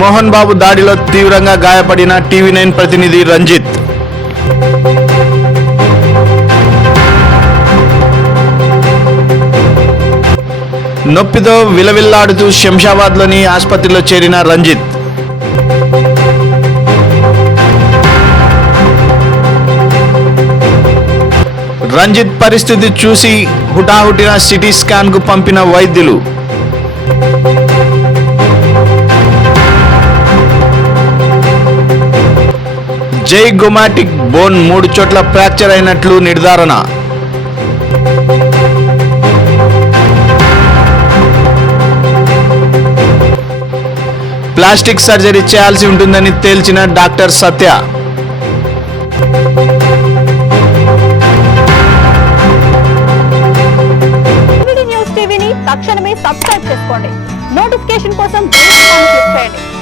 మోహన్ బాబు దాడిలో తీవ్రంగా గాయపడిన టీవీ నైన్ ప్రతినిధి రంజిత్. నొప్పితో విలవిల్లాడుతూ శంషాబాద్లోని ఆసుపత్రిలో చేరిన రంజిత్. రంజిత్ పరిస్థితి చూసి హుటాహుటిన సిటీ స్కాన్కు పంపిన వైద్యులు. జైగొమాటిక్ బోన్ మూడు చోట్ల ఫ్రాక్చర్ అయినట్లు నిర్ధారణ. ప్లాస్టిక్ సర్జరీ చేయాల్సి ఉంటుందని తేల్చిన డాక్టర్ సత్య. తక్షణమే సబ్స్క్రైబ్ చేసుకోండి. నోటిఫికేషన్ కోసం క్లిక్ చేయండి.